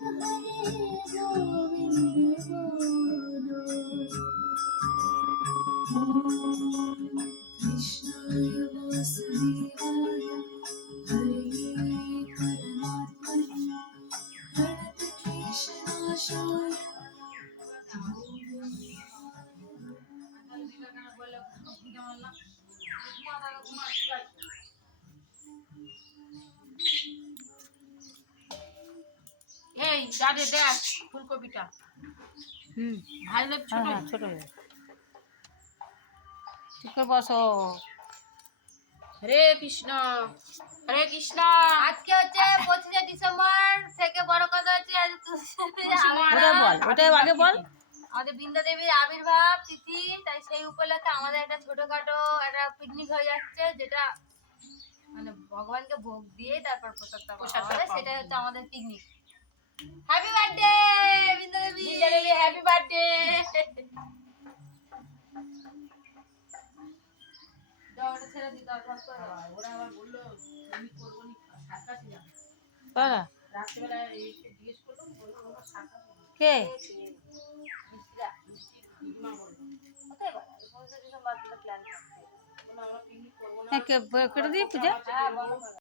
এই গাড়ি দেখ ফুলকপিটা ভাজলে ছোট ছোট হয়ে ঠিক করে বসো। হরে কৃষ্ণ হরে কৃষ্ণ। আজকে হচ্ছে 25শে ডিসেম্বর, থেকে বড় কথা হচ্ছে আজ ওটাই বল, ওটাই আগে বল। আমাদের বৃন্দা দেবীর আবির্ভাব তিথি, তাই সেই উপলক্ষে আমাদের একটা ছোটখাটো একটা পিকনিক হয়ে যাচ্ছে, যেটা মানে ভগবানকে ভোগ দিয়ে তারপর প্রসাদটা পাওয়া হবে, সেটাই হচ্ছে আমাদের পিকনিক। হ্যাপি বার্থডে বৃন্দা দেবী, হ্যাপি বার্থডে। ছেড়ে দিতে হবে। ওরা আবার বললো তুমি করবো নি সার্কাস না, তারা রাত্রিবেলা জিজ্ঞেস করলো বললো আমার সার্কাস কে দিদিমা বললো কোথায় বলা 25শে ডিসেম্বর প্ল্যান আমরা পিকনিক করবো না। কেটে দিই পূজা। হ্যাঁ বলো।